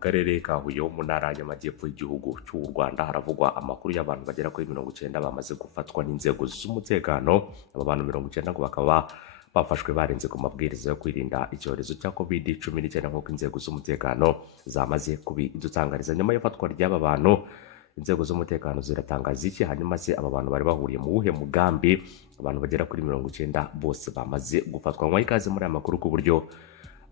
karere ka Huye mu ntara y'amajyepfo y'igihugu cy'u Rwanda haravugwa amakuru y'abantu bagera kuri 90 bamaze gufatwa n'inzego z'umutekano. Aba bantu 90 ngo bakaba bafashwe barenze ku mabwiriza yo kwirinda icyorezo cya COVID-19 nk'uko inzego z'umutekano zamaze kubidutangariza. Nyuma y'afatwa ry'aba bantu, inzego z'umutekano ziratangaza iki? Hanyuma se aba bantu bari bahuriye mu buhe mugambi? Abantu bagera kuri 90 bose bamaze gufatwa. Mwaye ikaze muri aya makuru ku buryo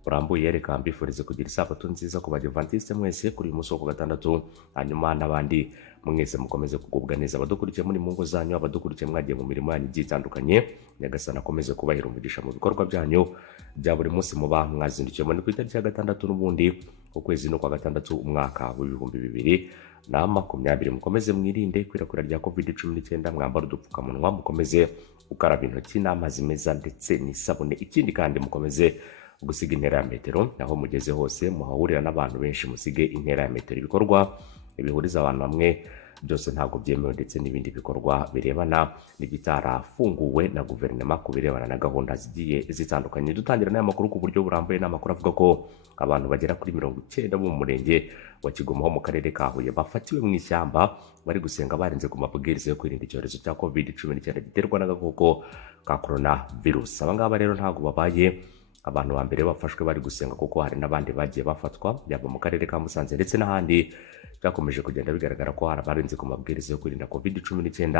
burambuye. Reka mbifurize kugira isabato nziza ku badivantiste mwese kuri uyu munsi wo ku gatandatu, hanyuma n'abandi mwese mukomeze kugubwa neza, abadukurikiye muri mu ngo zanyu, abadukurikiye mwagiye mu mirimo yanyu igiye itandukanye. Nyagasani akomeze kubahira umugisha mu bikorwa byanyu bya buri munsi muba mwazindukiye muri ku itariki ya gatandatu n'ubundi ukwezi no kwa gatandatu umwaka w'ibihumbi 2020. Mukomeze mwirinde kwirakwira rya COVID-19, mwambara udupfukamunwa, mukomeze gukaraba intoki n'amazi meza ndetse n'isabune. Ikindi kandi mukomeze gusiga intera ya metero aho mugeze hose, muhahurira n'abantu benshi musige intera ya metero. Ibikorwa bihuriza abantu bamwe byose ntabwo byemewe, ndetse n'ibindi bikorwa birebana n'ibitarafunguwe na guverinoma ku birebana na gahunda zigiye zitandukanye. Dutangira n'aya makuru ku buryo burambuye. N'amakuru avuga ko abantu bagera kuri 90 bo mu murenge wa Kigoma ho mu karere ka Huye bafatiwe mu ishyamba bari gusenga barenze ku mabwiriza yo kwirinda icyorezo cya COVID-19 giterwa n'agakoko ka coronavirus. Aba ngaba rero ntabwo babaye abantu ba mbere bafashwe bari gusenga, kuko hari n'abandi bagiye bafatwa yaba mu karere ka Musanze ndetse n'ahandi. Byakomeje kugenda bigaragara ko hari abarenze ku mabwiriza yo kwirinda COVID-19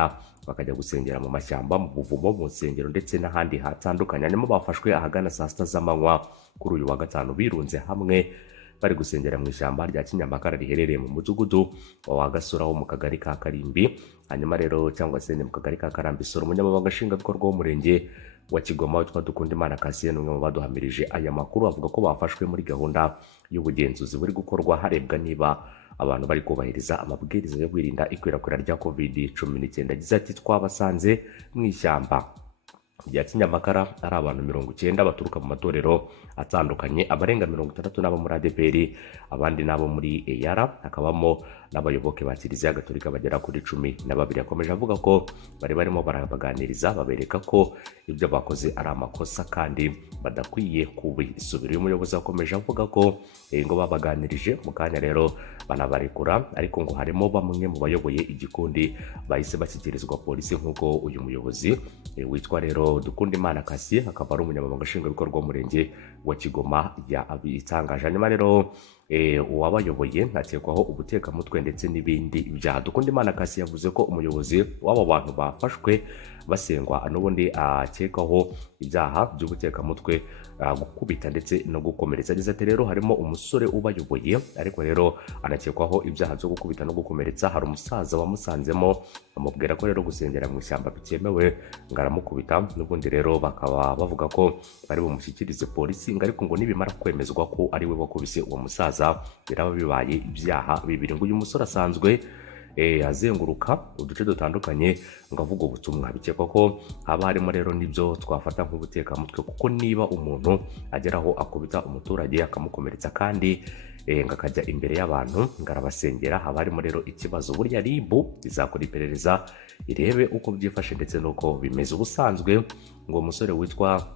bakajya gusengera mu mashyamba, mu buvumo, mu nsengero ndetse n'ahandi hatandukanye. Hanyuma bafashwe ahagana saa 6 z'amanywa kuri uyu wa gatanu birunze hamwe bari gusengera mu ishyamba rya Kinyamakara riherereye mu mudugudu wa Gasura wo mu kagari ka Karimbi, hanyuma rero cyangwa se ni mu kagari ka Karambisoro. Umunyamabanga nshingwabikorwa w'umurenge wa Kigoma witwa Dukundimana Cassien, umwe mu baduhamirije aya makuru, avuga ko bafashwe muri gahunda y'ubugenzuzi buri gukorwa harebwa niba abantu bari kubahiriza amabwiriza yo kwirinda ikwirakwira rya COVID-19. Yagize ati twabasanze mu ishyamba rya Kinyamakara ari abantu 90 baturuka mu matorero atandukanye, abarenga 60 n'abo muri ADPR, abandi n'abo muri EYARA, hakabamo n'abayoboke ba Kiliziya Gatolika bagera kuri 12. Yakomeje avuga ko bari barimo barabaganiriza babereka ko ibyo bakoze ari amakosa kandi badakwiye kubisubira. Uyu muyobozi akomeje avuga ko ngo babaganirije mu kanya rero banabarekura, ariko ngo harimo bamwe mu bayoboye igikundi bahise bashyikirizwa polisi, nk'uko uyu muyobozi witwa rero Dukundimana Cassien akaba ari umunyamabanga nshingwabikorwa w'umurenge wa Kigoma yabitangaje. Hanyuma rero uwabayoboye akekwaho ubutekamutwe ndetse n'ibindi byaha. Dukundimana Cassien yavuze ko umuyobozi w'aba bantu bafashwe basengwa n'ubundi akekwaho ibyaha by'ubutekamutwe, gukubita ndetse no gukomeretsa. Agize ati rero harimo umusore ubayoboye, ariko rero anakekwaho ibyaha byo gukubita no gukomeretsa. Hari umusaza wamusanzemo amubwira ko rero gusengera mu ishyamba bitemewe, ngaramukubita. N'ubundi rero bakaba bavuga ko bari bumushyikirize polisi, ariko ngo nibimara kwemezwa ko ari we wakubise uwo musaza biraba bibaye ibyaha bibiri. Ngo uyu musore asanzwe azenguruka uduce dutandukanye ngo avuga ubutumwa. Bikekwa ko haba harimo rero nibyo twafata nk'ubutekamutwe, kuko niba umuntu ageraho akubita umuturage akamukomeretsa kandi ngakajya imbere y'abantu ngarabasengera, haba harimo rero ikibazo. Burya RIB izakora iperereza irebe uko byifashe ndetse n'uko bimeze. Ubusanzwe ngo umusore witwa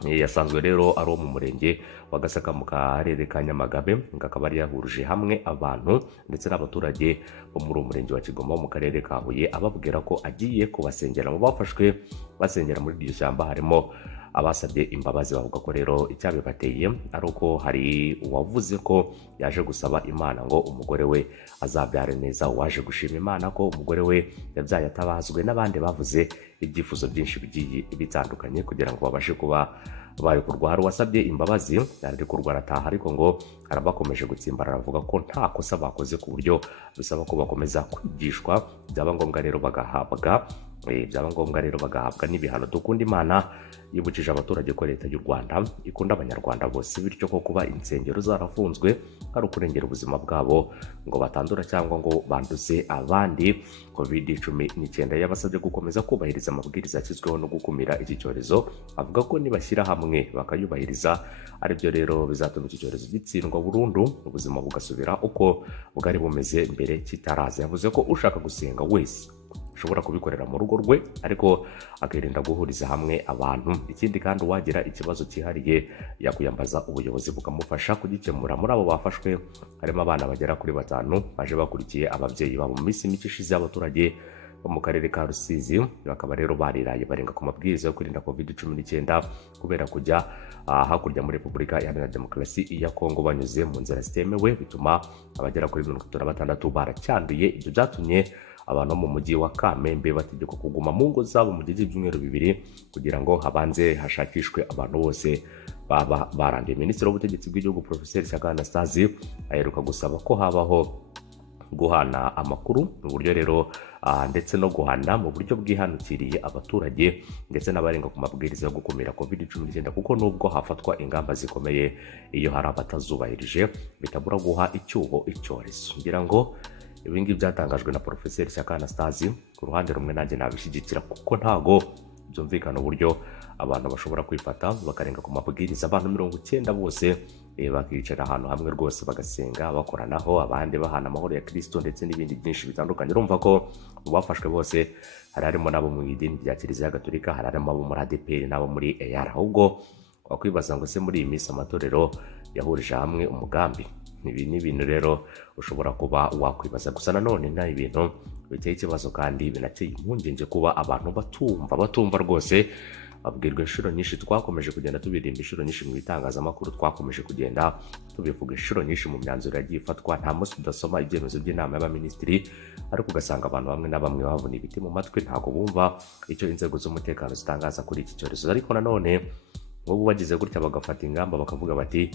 yasanzwe rero ari mu murenge wa Gasaka mu karere ka Nyamagabe, akaba ari yahuruje hamwe abantu ndetse n'abaturage bo muri umurenge wa Kigoma mu karere ka Huye, ababwira ko agiye kubasengera. Mu bafashwe basengera muri iryo shyamba harimo abasabye imbabazi, bavuga ko rero icyabibateye ari uko hari uwavuze ko yaje gusaba Imana ngo umugore we azabyare neza, uwaje gushima Imana ko umugore we yabyaye atabazwe, n'abandi bavuze ibyifuzo byinshi bigiye bitandukanye kugira ngo babashe kuba barekurwa. Hari uwasabye imbabazi ararekurwa arataha, ariko ngo arabakomeje gutsimbarara, avuga ko nta kosa bakoze ku buryo bisaba ko bakomeza kwigishwa, byaba ngombwa rero bagahabwa n'ibihano. Dukundimana yibukije abaturage ko leta y'u Rwanda ikunda abanyarwanda bose, bityo ko kuba insengero zarafunzwe ari ukurengera ubuzima bwabo ngo batandura cyangwa ngo banduze abandi COVID-19. Yabasabye gukomeza kubahiriza amabwiriza yashyizweho no gukumira iki cyorezo. Avuga ko nibashyira hamwe bakayubahiriza, aribyo rero bizatuma iki cyorezo gitsindwa burundu, ubuzima bugasubira uko bwari bumeze mbere kitaraza. Yavuze ko ushaka gusenga wese ashobora kubikorera mu rugo rwe ariko akirinda guhuriza hamwe abantu. Ikindi kandi uwagira ikibazo cyihariye yakuyambaza ubuyobozi bukamufasha kugikemura. Muri abo bafashwe harimo abana bagera kuri 5 baje bakurikiye ababyeyi babo. Mu minsi mike ishize abaturage bo mu karere ka Rusizi bakaba rero bariraye barenga ku mabwiriza yo kwirinda COVID-19 kubera kujya hakurya muri Repubulika Iharanira Demokarasi ya Kongo banyuze mu nzira zitemewe, bituma abagera kuri 36 baracyanduye. Ibyo byatumye abantu mu mujyi wa Kamembe bategekwa kuguma mu ngo zabo mu gihe cy'ibyumweru 2 kugira ngo habanze hashakishwe abantu bose baba baranduye. Minisitiri w'ubutegetsi bw'igihugu Professor Shyaka Anastase aheruka gusaba ko habaho guhana amakuru mu buryo rero ndetse no guhana mu buryo bwihanukiriye abaturage ndetse n'abarenga ku mabwiriza yo gukumira COVID-19, kuko nubwo hafatwa ingamba zikomeye iyo hari abatazubahirije bitabura guha icyuho icyorezo. Ngira ngo ibingi byatangajwe na Professor Shyaka Anastase ku ruhande rumwe nanjye nabishyigikira, kuko ntago byumvikana uburyo abantu bashobora kwifata bakarenga ku mabwiriza. Abantu 90 bose bakicara ahantu hamwe rwose bagasenga bakoranaho, abandi bahana amahoro ya Kristo ndetse n'ibindi byinshi bitandukanye. Urumva ko mu bafashwe bose harimo nabo mu idini rya Kiliziya Gatolika, harimo abo muri ADP n'abo muri ER. Ahubwo wakwibaza ngo se muri iyi minsi amatorero yahurije hamwe umugambi? Ibi ni ibintu rero ushobora kuba wakwibaza. Gusa nanone nta ibintu biteye ikibazo kandi binateye impungenge kuba abantu batumva rwose. Babwirwa inshuro nyinshi, twakomeje kugenda tubirimba inshuro nyinshi mu bitangazamakuru, twakomeje kugenda tubivuga inshuro nyinshi mu myanzuro yagiye ifatwa. Nta munsi tudasoma ibyemezo by'inama y'abaminisitiri, ariko ugasanga abantu bamwe na bamwe bavuna ibiti mu matwi, ntabwo bumva icyo inzego z'umutekano zitangaza kuri iki cyorezo. Ariko nanone nk'ubu bagize gutya bagafata ingamba bakavuga bati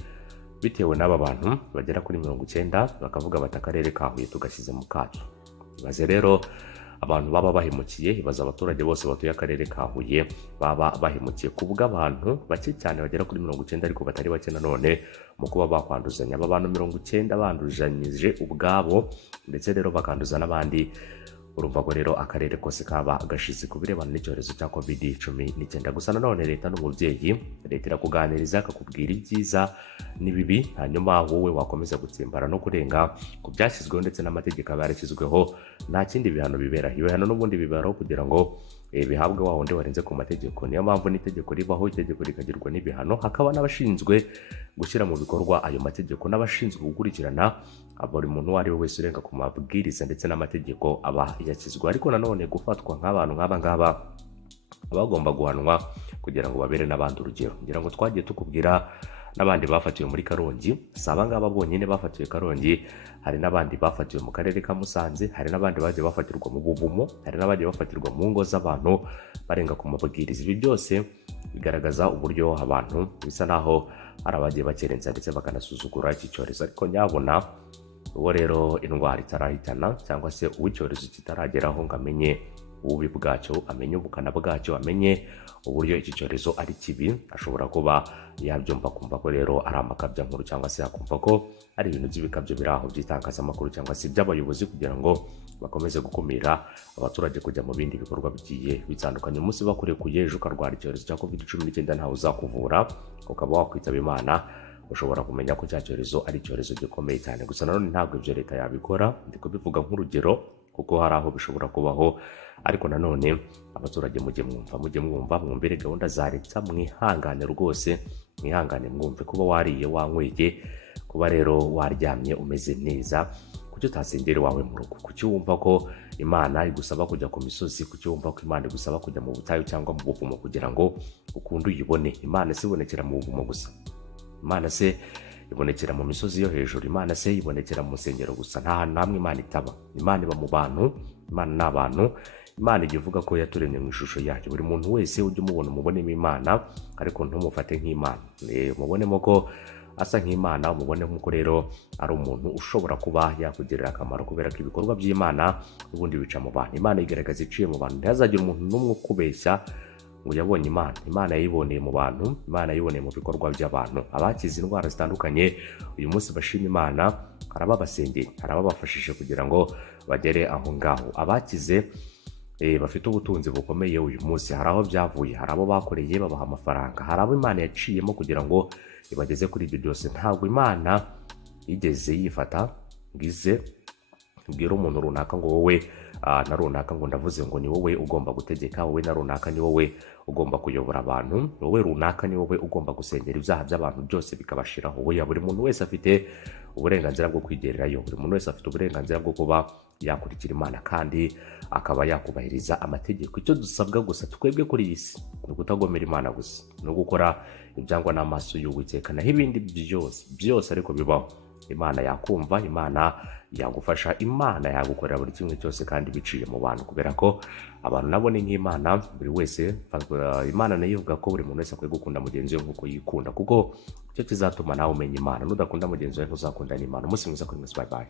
bitewe n'aba bantu bagera kuri 90 bakavuga bati akarere ka Huye tugashyize mu kato. Baze rero abantu baba bahemukiye, ibaza abaturage bose batuye akarere ka Huye baba bahemukiye ku bw'abantu bake cyane bagera kuri 90 ariko batari bake nanone mu kuba bakwanduzanya. Aba bantu 90 banduzanyije ubwabo ndetse rero bakanduza n'abandi. Urumva ko rero akarere kose kaba gashize ku birebana n'icyorezo cya COVID-19. Gusa nanone leta n'umubyeyi, leta irakuganiriza akakubwira ibyiza n'ibibi, hanyuma wowe wakomeza gutsimbara no kurenga ku byashyizweho ndetse n'amategeko aba yarashyizweho. Nta kindi bihano bibera, ibihano n'ubundi biberaho kugira ngo bihabwe wa wundi warenze ku mategeko. Niyo mpamvu n'itegeko ribaho, itegeko rikagirwa n'ibihano, hakaba n'abashinzwe gushyira mu bikorwa ayo mategeko n'abashinzwe gukurikirana buri muntu uwo ari we wese urenga ku mabwiriza ndetse n'amategeko aba yashyizwe. Ariko nanone gufatwa nk'abantu nk'aba ngaba bagomba guhanwa kugira ngo babere n'abandi urugero. Ngira ngo twagiye tukubwira n'abandi bafatiwe muri Karongi, si aba ngaba bonyine bafatiwe Karongi, hari n'abandi bafatiwe mu karere ka Musanze, hari n'abandi bagiye bafatirwa mu buvumo, hari n'abagiye bafatirwa mu ngo z'abantu barenga ku mabwiriza. Ibi byose bigaragaza uburyo abantu bisa naho ari abagiye bakerenza ndetse bakanasuzugura iki cyorezo. Ariko nyabona uwo rero indwara itarahitana cyangwa se uw'icyorezo kitarageraho ngo amenye ububi bwacyo, amenye ubukana bwacyo, amenye uburyo iki cyorezo ari kibi, ashobora kuba yabyumva kumva ko rero ari amakabya nkuru cyangwa se akumva ko ari ibintu by'ibikabyo biri aho by'itangazamakuru cyangwa se by'abayobozi kugira ngo bakomeze gukumira abaturage kujya mu bindi bikorwa bigiye bitandukanye. Umunsi bakurekuye ejo ukarwara icyorezo cya COVID-19 ntawe uzakuvura, ukaba wakwitaba Imana, ushobora kumenya ko cya cyorezo ari icyorezo gikomeye cyane. Gusa nanone ntabwo ibyo leta yabikora, ndi kubivuga nk'urugero kuko hari aho bishobora kubaho. Ariko nanone abaturage mujye mwumva mwumvire gahunda za leta, mwihangane rwose, mwihangane mwumve kuba wariye wanyweye, kuba rero waryamye umeze neza, kuki utasengera iwawe mu rugo, kuki wumva ko Imana igusaba kujya ku misozi, kuki wumva ko Imana igusaba kujya mu butayu cyangwa mu buvumo kugira ngo ukunde uyibone. Imana se ibonekera mu buvumo gusa? Imana se ibonekera mu misozi yo hejuru? Imana se ibonekera mu nsengero gusa? Nta hantu hamwe Imana itaba. Imana iba mu bantu, Imana ni abantu. Imana ijya ivuga ko yaturemye mu ishusho yayo. Buri muntu wese ujya umubona umubonemo Imana, ariko ntumufate nk'Imana. Umubonemo ko asa nk'Imana, umubone nk'uko rero ari umuntu ushobora kuba yakugirira akamaro, kubera ko ibikorwa by'Imana ubundi bica mu bantu. Imana igaragaza iciye mu bantu. Ntihazagire umuntu n'umwe ukubeshya ngo yabonye Imana. Imana yayiboneye mu bantu, Imana yayiboneye mu bikorwa by'abantu. Abakize indwara zitandukanye uyu munsi bashima Imana, hari ababasengeye, hari ababafashije kugira ngo bagere aho ngaho. Abakize bafite ubutunzi bukomeye uyu munsi, hari aho byavuye, hari abo bakoreye babaha amafaranga, hari abo Imana yaciyemo kugira ngo ibageze kuri ibyo byose. Ntabwo Imana yigeze yifata ngize ibwira umuntu runaka ngo wowe na runaka ngo ndavuze ngo ni wowe ugomba gutegeka, wowe na runaka ni wowe ugomba kuyobora abantu, wowe runaka ni wowe ugomba gusengera ibyaha by'abantu byose bikabashiraho. Oya, buri muntu wese afite uburenganzira bwo kwigererayo, buri muntu wese afite uburenganzira bwo kuba yakurikira Imana kandi akaba yakubahiriza amategeko. Icyo dusabwa gusa twebwe kuri iyi si ni ukutagomera Imana gusa, no gukora ibyangwa n'amaso y'Uwiteka, naho ibindi byose ariko bibaho. Imana yakumva, Imana yagufasha, Imana yagukorera buri kimwe cyose kandi biciye mu bantu, kubera ko abantu nabo ni nk'Imana. Buri wese Imana nayo ivuga ko buri muntu wese akwiye gukunda mugenzi we nk'uko yikunda, kuko icyo kizatuma nawe umenya Imana. Nudakunda mugenzi we ntuzakunda n'Imana. Umunsi mwiza kuri mwese, bye bye.